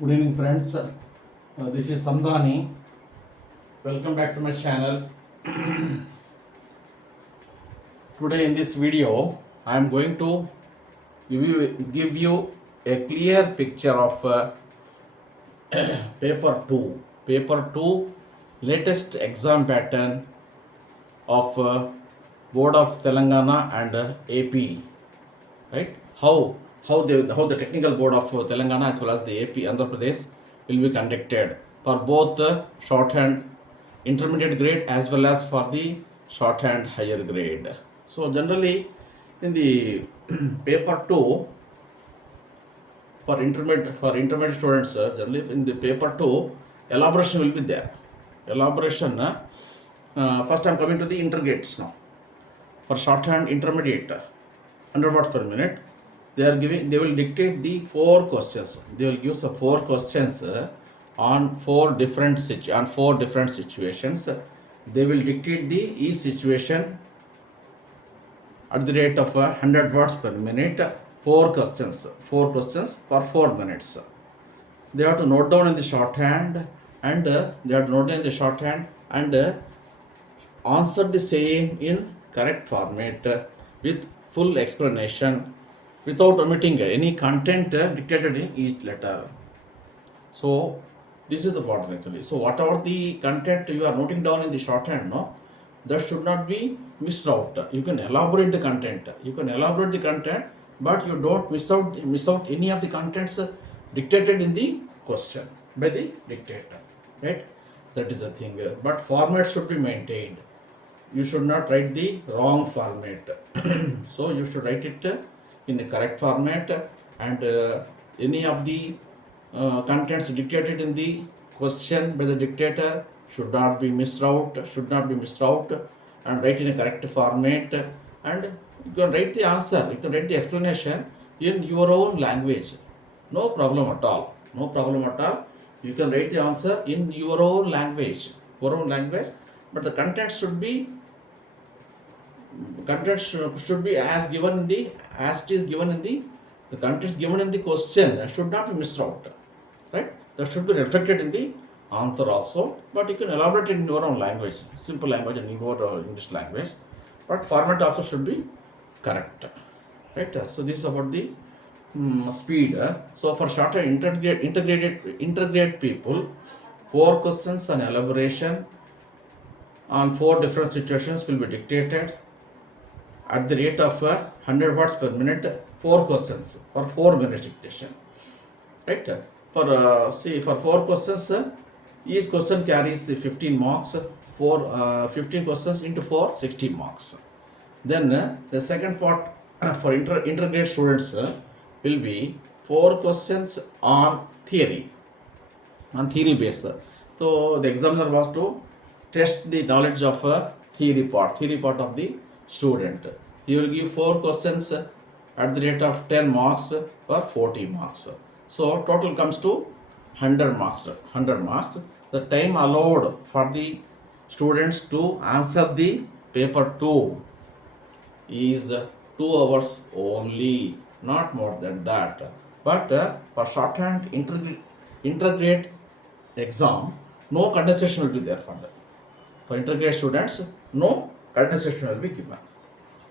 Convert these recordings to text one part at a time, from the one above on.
Good evening, friends. This is Samdhani. Welcome back to my channel. Today, in this video, I am going to give you a clear picture of paper 2. Paper 2 latest exam pattern of Board of Telangana and AP. Right? How the technical board of Telangana as well as the AP Andhra Pradesh will be conducted for both shorthand intermediate grade as well as for the shorthand higher grade. So generally in the paper 2 for intermediate students, generally in the paper 2 elaboration will be there. Elaboration first I am coming to the intergrades now. For shorthand intermediate 100 words per minute, they will dictate the 4 questions. They will give some 4 questions on four different situations. They will dictate the each situation at the rate of 100 words per minute. 4 questions for 4 minutes. They have to note down in the shorthand and answer the same in correct format with full explanation without omitting any content dictated in each letter. So this is the pattern actually. So whatever the content you are noting down in the shorthand, no, that should not be missed out. You can elaborate the content. But you don't miss out any of the contents dictated in the question by the dictator. Right? That is the thing. But format should be maintained. You should not write the wrong format. So you should write it in the correct format, and any of the contents dictated in the question by the dictator should not be missed out, and write in a correct format. And you can write the answer, you can write the explanation in your own language. No problem at all. You can write the answer in your own language, but the content should be as it is given in the contents given in the question should not be missed out, right? That should be reflected in the answer also, but you can elaborate it in your own language, simple language, and your English language, but format also should be correct, right? So this is about the speed. So for shorter integrated people, 4 questions and elaboration on 4 different situations will be dictated at the rate of 100 words per minute. 4 questions for 4 minutes dictation, right? For 4 questions, each question carries the 15 marks. For 15 questions into 4, 16 marks. Then the second part for intergrade students will be 4 questions on theory base. So the examiner was to test the knowledge of theory part of the student. He will give 4 questions at the rate of 10 marks or 40 marks. So total comes to 100 marks. The time allowed for the students to answer the paper 2 is 2 hours only, not more than that. But for shorthand intergrade exam, no condensation will be there for that. For intergrade students, no condensation will be given.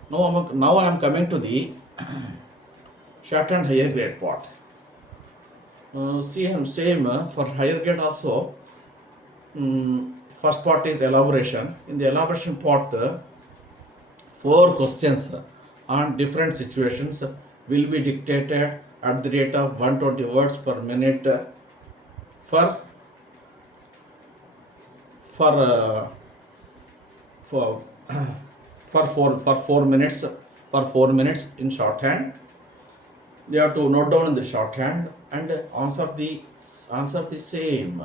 Now I am coming to the shorthand higher grade part. Same for higher grade also. First part is elaboration. In the elaboration part, 4 questions on different situations will be dictated at the rate of 120 words per minute for 4 minutes. For 4 minutes in shorthand, they have to note down in the shorthand and answer the same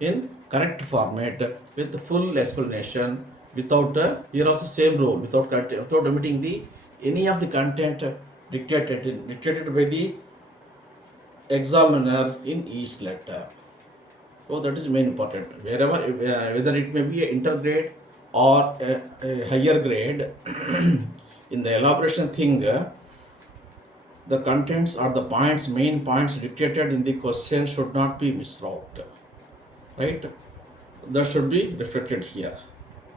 in correct format with full explanation, without here also same rule, without omitting any of the content dictated by the examiner in each letter. So that is main important. Whether it may be an intergrade or a higher grade, in the elaboration thing, the contents or the points, main points dictated in the question should not be missed out, right? That should be reflected here.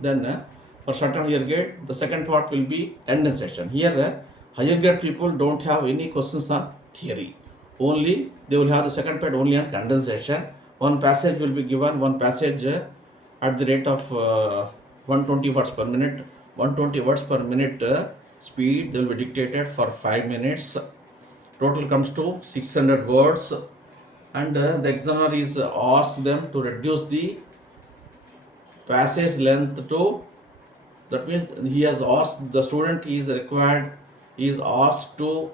Then for certain higher grade, the second part will be condensation. Here higher grade people don't have any questions on theory, only they will have the second part only on condensation. One passage will be given, one passage at the rate of 120 words per minute. 120 words per minute speed, they will be dictated for 5 minutes. Total comes to 600 words, and the examiner is asked them to reduce the passage length to, that means he has asked the student is asked to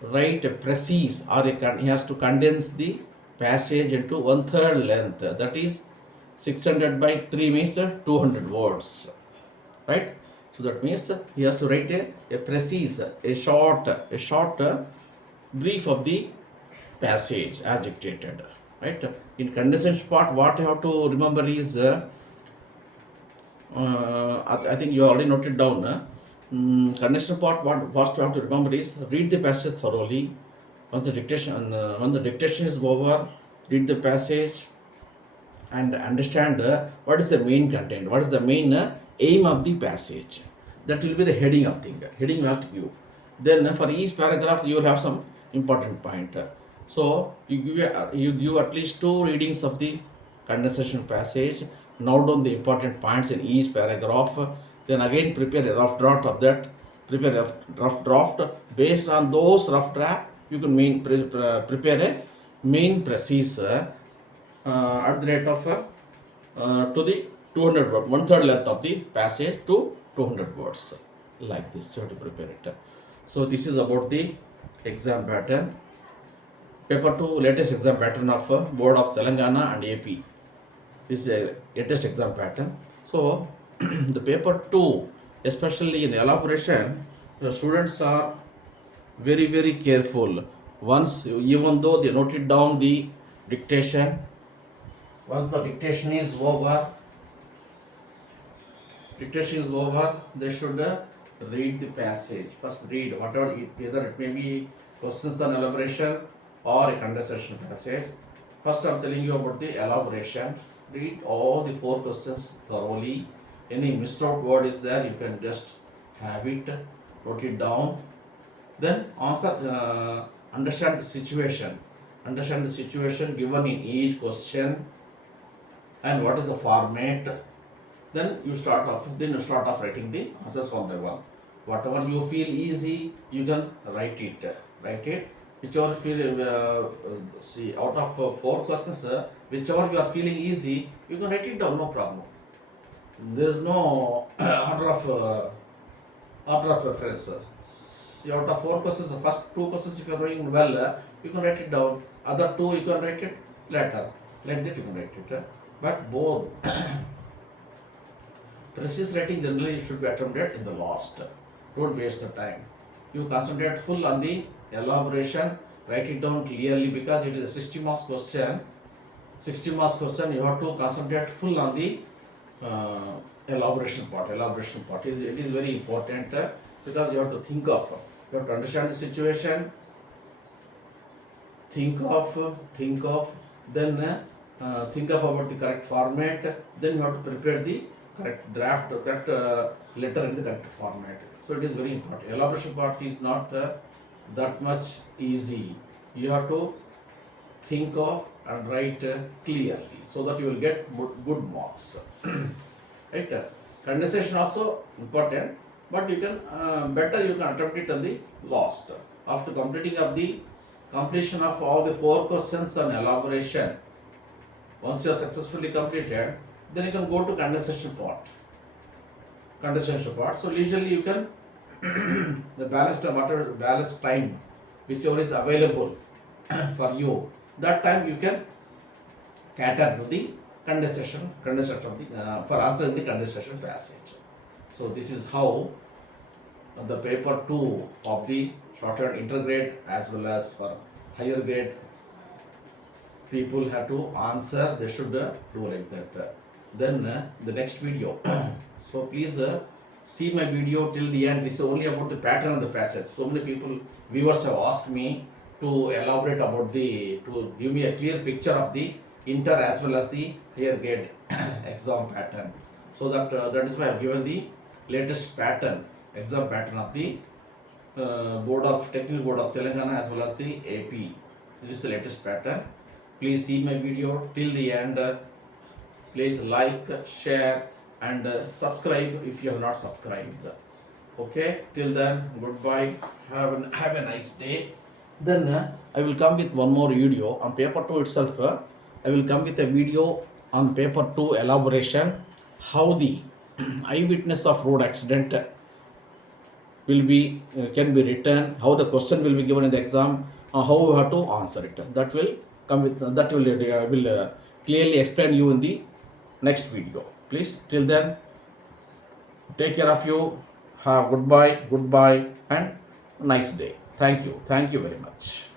write a precise, or he has to condense the passage into one third length, that is 600 by 3 means 200 words, right? So that means he has to write a precise, a short brief of the passage as dictated, right? In condensation part, what you have to remember is I think you already noted down. Condensation part, what first you have to remember is read the passage thoroughly. Once the dictation is over, read the passage and understand what is the main content, what is the main aim of the passage. That will be the heading of thing. Heading you have to give. Then for each paragraph you will have some important point. So you give at least 2 readings of the condensation passage. Note down the important points in each paragraph. Then again prepare a rough draft of that. Prepare a rough draft. Based on those rough draft, you can prepare a main precise at the rate of to the 200 word, one third length of the passage to 200 words, like this you have to prepare it. So this is about the exam pattern. Paper 2 latest exam pattern of Board of Telangana and AP. This is a latest exam pattern. So the paper 2, especially in elaboration, the students are very careful. Once, even though they noted down the dictation, once the dictation is over, they should read the passage. First read whatever either it may be questions on elaboration or a condensation passage. First I am telling you about the elaboration. Read all the 4 questions thoroughly. Any missed out word is there, you can just have it, note it down. Then answer, understand the situation. Understand the situation given in each question and what is the format. Then you start off writing the answers one by one. Whatever you feel easy, you can write it. Whichever feel see, out of 4 questions, whichever you are feeling easy, you can write it down, no problem. There is no order of preference. See, out of 4 questions, the first 2 questions if you are doing well, you can write it down. Other 2 you can write it later. Like that you can write it. But both precise writing generally should be attempted in the last. Don't waste the time. You concentrate full on the elaboration. Write it down clearly because it is a 60 marks question. 60 marks question, you have to concentrate full on the elaboration part. It is very important because you have to think of, you have to understand the situation, think of, then think of about the correct format, then you have to prepare the correct draft, correct letter in the correct format. So it is very important. Elaboration part is not that much easy. You have to think of and write clearly so that you will get good marks. Right? Condensation also important, but you can better you can attempt it on the last. After completion of all the 4 questions on elaboration, once you are successfully completed, then you can go to condensation part. So usually you can the balance time whichever is available for you, that time you can cater to the condensation of the for answering the condensation passage. So this is how the paper 2 of the shorthand intergrade as well as for higher grade people have to answer. They should do like that. Then the next video. So please see my video till the end. This is only about the pattern of the passage. So many people, viewers have asked me to elaborate about to give me a clear picture of the inter as well as the higher grade exam pattern. So that is why I have given the latest pattern, exam pattern of the Technical Board of Telangana as well as the AP. This is the latest pattern. Please see my video till the end. Please like, share and subscribe if you have not subscribed. Okay, till then, goodbye. Have a nice day. Then I will come with one more video on paper 2 itself. I will come with a video on paper 2 elaboration, how the eyewitness of road accident will be can be written, how the question will be given in the exam, how we have to answer it. That will come with will clearly explain you in the next video. Please, till then, take care of you. Have goodbye and nice day. Thank you very much.